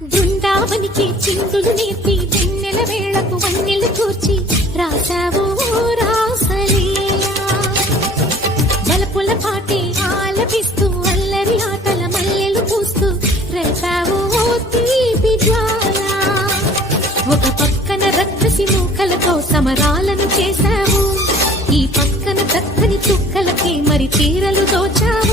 బృందావనికి చిందులు నేర్పి వెన్నెల వేళకు వన్నెలు కూర్చి రాసావు రాసలీలా బలపుల పాటే ఆలపిస్తూ అల్లరి ఆటల మల్లెలు పూస్తూ రేపావు తీపి జ్వాల ఒక పక్కన రక్కసి మూకలతో సమరాలను చేశావు ఈ పక్కన చక్కని చుక్కలకి మరి చీరలు దోచావు